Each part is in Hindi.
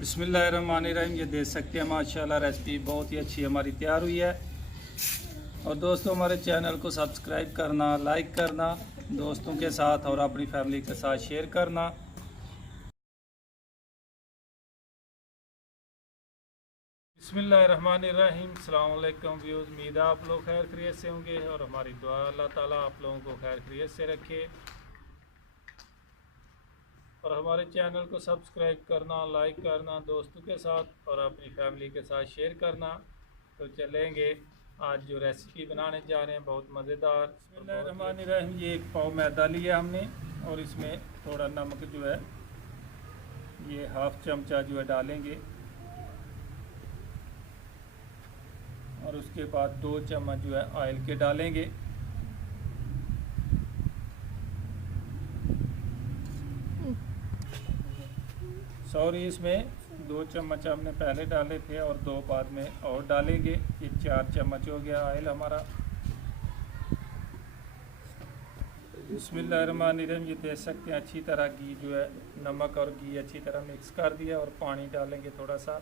बिस्मिल्लाहिर्रहमानिर्रहीम। ये देख सकते हैं माशाल्लाह रेसिपी बहुत ही अच्छी हमारी तैयार हुई है। और दोस्तों हमारे चैनल को सब्सक्राइब करना, लाइक करना, दोस्तों के साथ और अपनी फैमिली के साथ शेयर करना। बिस्मिल्लाहिर्रहमानिर्रहीम। अस्सलाम वालेकुम व्यूज़, उम्मीद है आप लोग खैर खैरियत से होंगे और हमारी दुआ अल्लाह ताला आप लोगों को खैर खैरियत से रखे। और हमारे चैनल को सब्सक्राइब करना, लाइक करना, दोस्तों के साथ और अपनी फैमिली के साथ शेयर करना। तो चलेंगे आज जो रेसिपी बनाने जा रहे हैं बहुत मज़ेदार। बिस्मिल्लाहिर्रहमानिर्रहीम। ये एक पाव मैदा लिया हमने और इसमें थोड़ा नमक जो है ये हाफ चमचा जो है डालेंगे और उसके बाद 2 चम्मच जो है ऑयल के डालेंगे। सॉरी, इसमें 2 चम्मच हमने पहले डाले थे और 2 बाद में और डालेंगे। ये 4 चम्मच हो गया ऑयल हमारा। बिस्मिल्लाहिर्रहमानिर्रहीम। ये देख सकते हैं अच्छी तरह घी जो है, नमक और घी अच्छी तरह मिक्स कर दिया और पानी डालेंगे थोड़ा सा।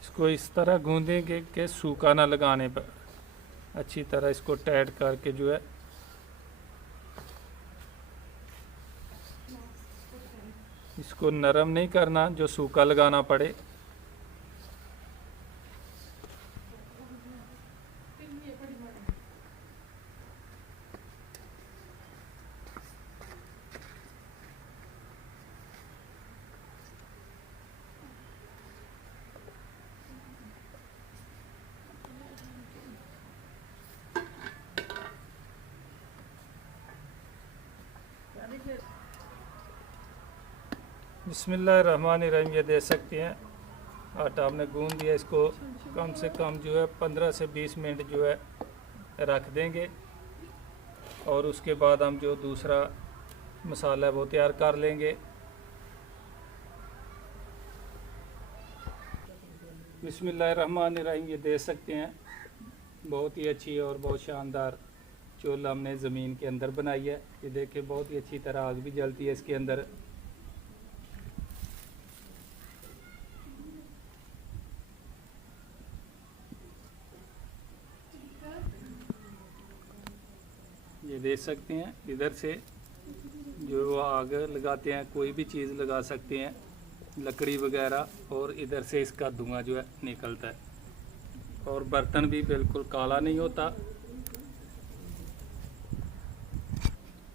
इसको इस तरह गूंदेंगे कि सूखा ना लगाने पर, अच्छी तरह इसको टाइट करके जो है इसको नरम नहीं करना जो सूखा लगाना पड़े। बिस्मिल्लाहिर्रहमानिर्रहीम। ये देख सकते हैं आटा हमने गूंद दिया। इसको कम से कम जो है 15 से 20 मिनट जो है रख देंगे और उसके बाद हम जो दूसरा मसाला है वो तैयार कर लेंगे। बिस्मिल्लाहिर्रहमानिर्रहीम। ये देख सकते हैं बहुत ही अच्छी और बहुत शानदार चूल्हा हमने ज़मीन के अंदर बनाई है। ये देखिए बहुत ही अच्छी तरह आग भी जलती है इसके अंदर। ये देख सकते हैं इधर से जो आग लगाते हैं कोई भी चीज़ लगा सकते हैं, लकड़ी वगैरह, और इधर से इसका धुआं जो है निकलता है और बर्तन भी बिल्कुल काला नहीं होता।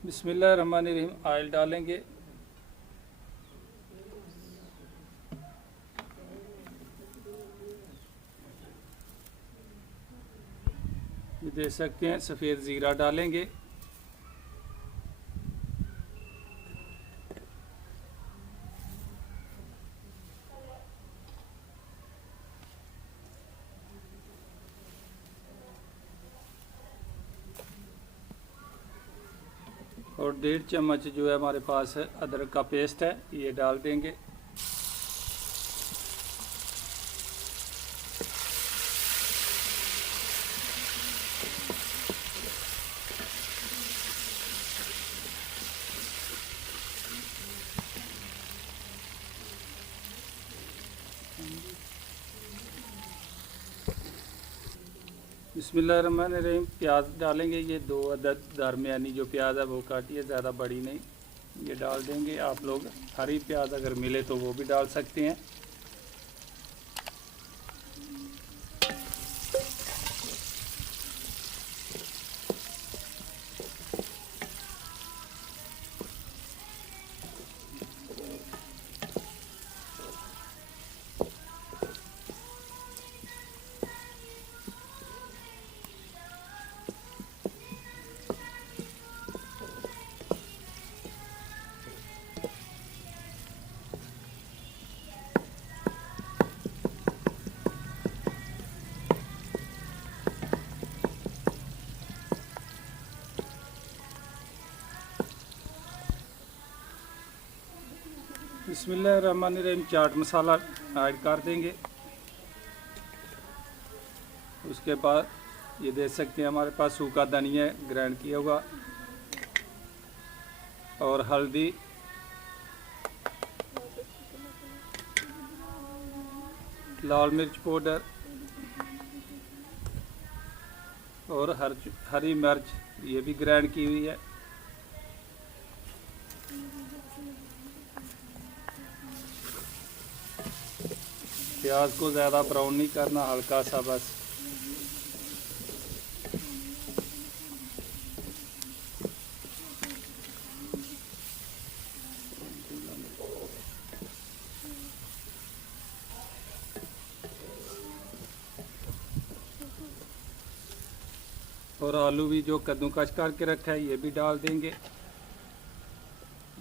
बिस्मिल्लाहिर्रहमानिर्रहीम। ऑयल डालेंगे। ये देख सकते हैं सफ़ेद ज़ीरा डालेंगे। और 1.5 चम्मच जो है हमारे पास है अदरक का पेस्ट है, ये डाल देंगे। बिस्मिल्लाहिर्रहमानिर्रहीम। प्याज डालेंगे। ये 2 अदद दरमियानी जो प्याज है वो काटिए, ज़्यादा बड़ी नहीं, ये डाल देंगे। आप लोग हरी प्याज अगर मिले तो वो भी डाल सकते हैं। बिस्मिल्लाहिर्रहमानिर्रहीम। चाट मसाला ऐड कर देंगे। उसके बाद ये देख सकते हैं हमारे पास सूखा धनिया ग्राइंड किया हुआ और हल्दी, लाल मिर्च पाउडर और हरी मिर्च ये भी ग्राइंड की हुई है। प्याज को ज़्यादा ब्राउन नहीं करना, हल्का सा बस। और आलू भी जो कद्दूकस करके रखा है ये भी डाल देंगे।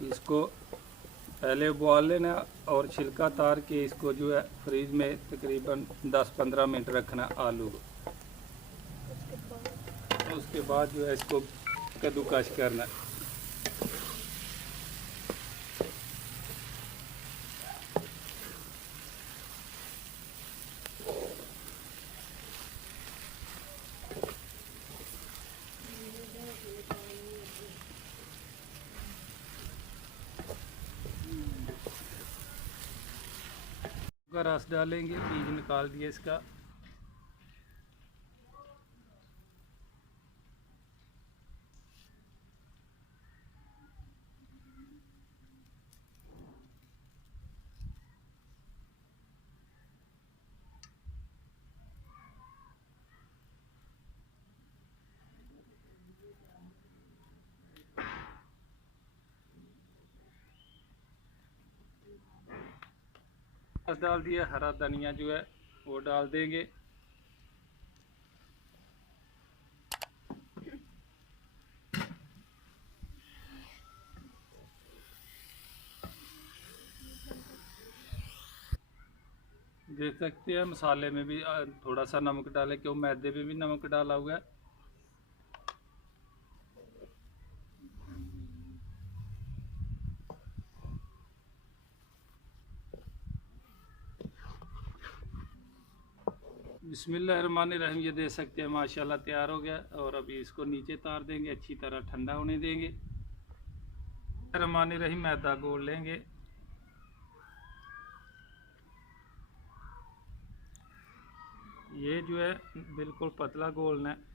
इसको पहले उबाल लेना और छिलका तार के इसको जो है फ्रीज में तकरीबन 10-15 मिनट रखना आलू को। उसके बाद जो है इसको कद्दूकस करना। का रस डालेंगे, बीज निकाल दिए इसका। रस डाल दिया, हरा धनिया जो है वो डाल देंगे। देख सकते हैं मसाले में भी थोड़ा सा नमक डालें, क्यों मैदे में भी नमक डाला हुआ है। बिस्मिल्लाहिर्रहमानिर्रहीम। ये देख सकते हैं माशाल्लाह तैयार हो गया। और अभी इसको नीचे तार देंगे, अच्छी तरह ठंडा होने देंगे। रहमानिर्रहीम, मैदा घोल लेंगे। ये जो है बिल्कुल पतला घोलना है।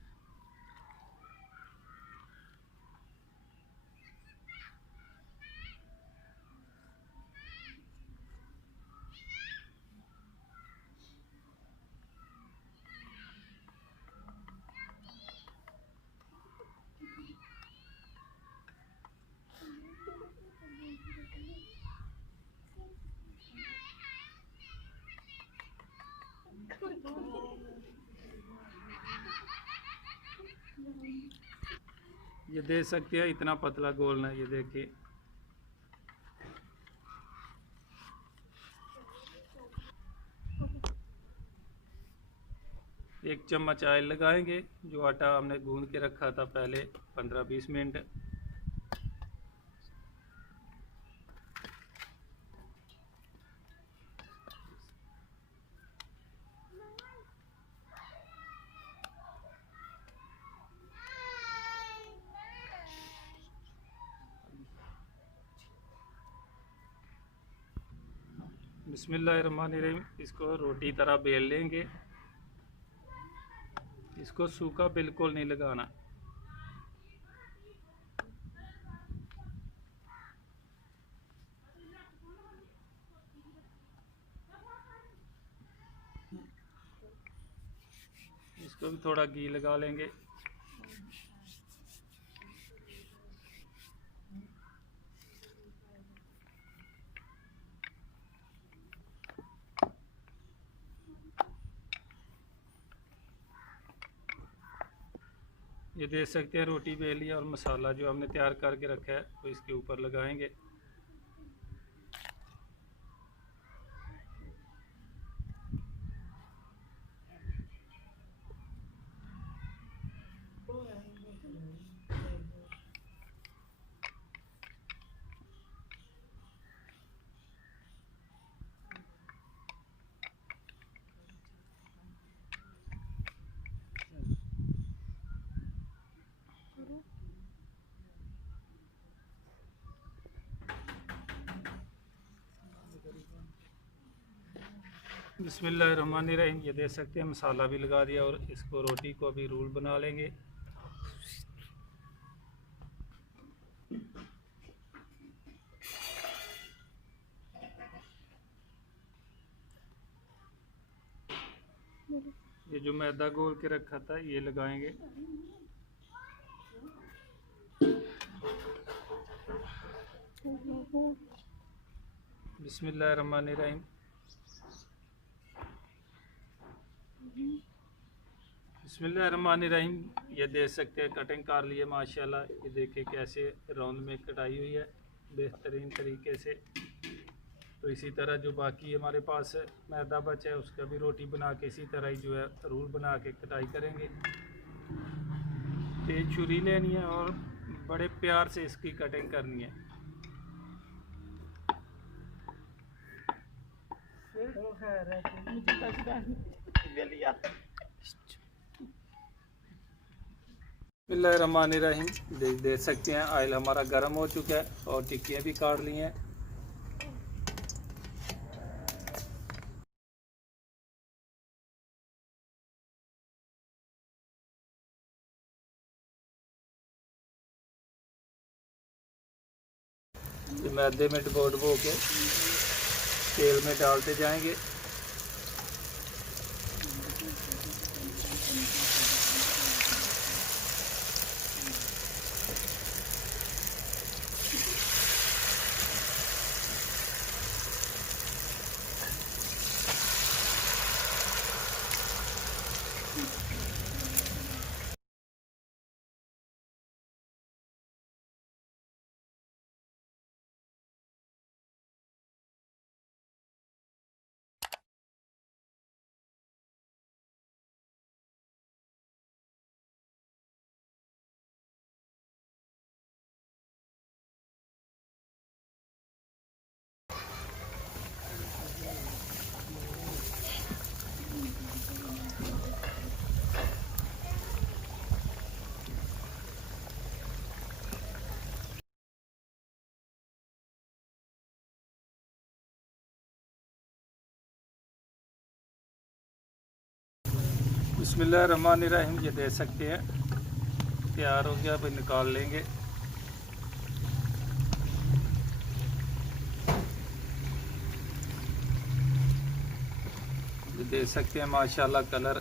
ये देख सकते हैं इतना पतला घोलना है। ये देखिए, एक चम्मच ऑयल लगाएंगे। जो आटा हमने गूंद के रखा था पहले 15-20 मिनट। बिस्मिल्लाहिर्रहमानिर्रहीम। इसको रोटी तरह बेल लेंगे। इसको सूखा बिल्कुल नहीं लगाना। इसको भी थोड़ा घी लगा लेंगे। ये देख सकते हैं रोटी बेल लिया और मसाला जो हमने तैयार करके रखा है वो इसके ऊपर लगाएंगे। बिस्मिल्लाहिर्रहमानिर्रहीम। ये देख सकते हैं मसाला भी लगा दिया और इसको रोटी को अभी रोल बना लेंगे। ये जो मैदा घोल के रखा था ये लगाएंगे। बिस्मिल्लाहिर्रहमानिर्रहीम। बिस्मिल्लाहिर्रहमानिर्रहीम। ये देख सकते हैं कटिंग कर लिए माशाल्लाह। ये देखें कैसे राउंड में कटाई हुई है बेहतरीन तरीके से। तो इसी तरह जो बाकी हमारे पास मैदा बचा है उसका भी रोटी बना के इसी तरह ही जो है रोल बना के कटाई करेंगे। तेज छुरी लेनी है और बड़े प्यार से इसकी कटिंग करनी है। बिस्मिल्लाहिर्रहमानिर्रहीम। देख सकते हैं ऑयल हमारा गर्म हो चुका है और टिक्कियाँ भी काट ली हैं। ये मैदे में डबो डबो के तेल में डालते जाएंगे। बिस्मिल्लाहिर्रहमानिर्रहीम। ये देख सकते हैं तैयार हो गया। अब निकाल लेंगे। ये देख सकते हैं माशाल्लाह कलर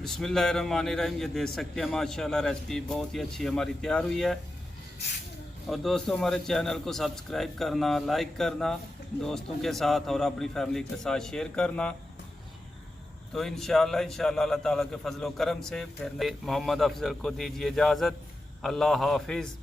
बिस्मिल्लाहिर्रहमानिर्रहीम। ये देख सकते हैं माशाल्लाह रेसिपी बहुत ही अच्छी हमारी तैयार हुई है। और दोस्तों हमारे चैनल को सब्सक्राइब करना, लाइक करना, दोस्तों के साथ और अपनी फैमिली के साथ शेयर करना। तो इंशाअल्लाह अल्लाह ताला के फजल व करम से फिर मोहम्मद अफजल को दीजिए इजाज़त। अल्लाह हाफिज़।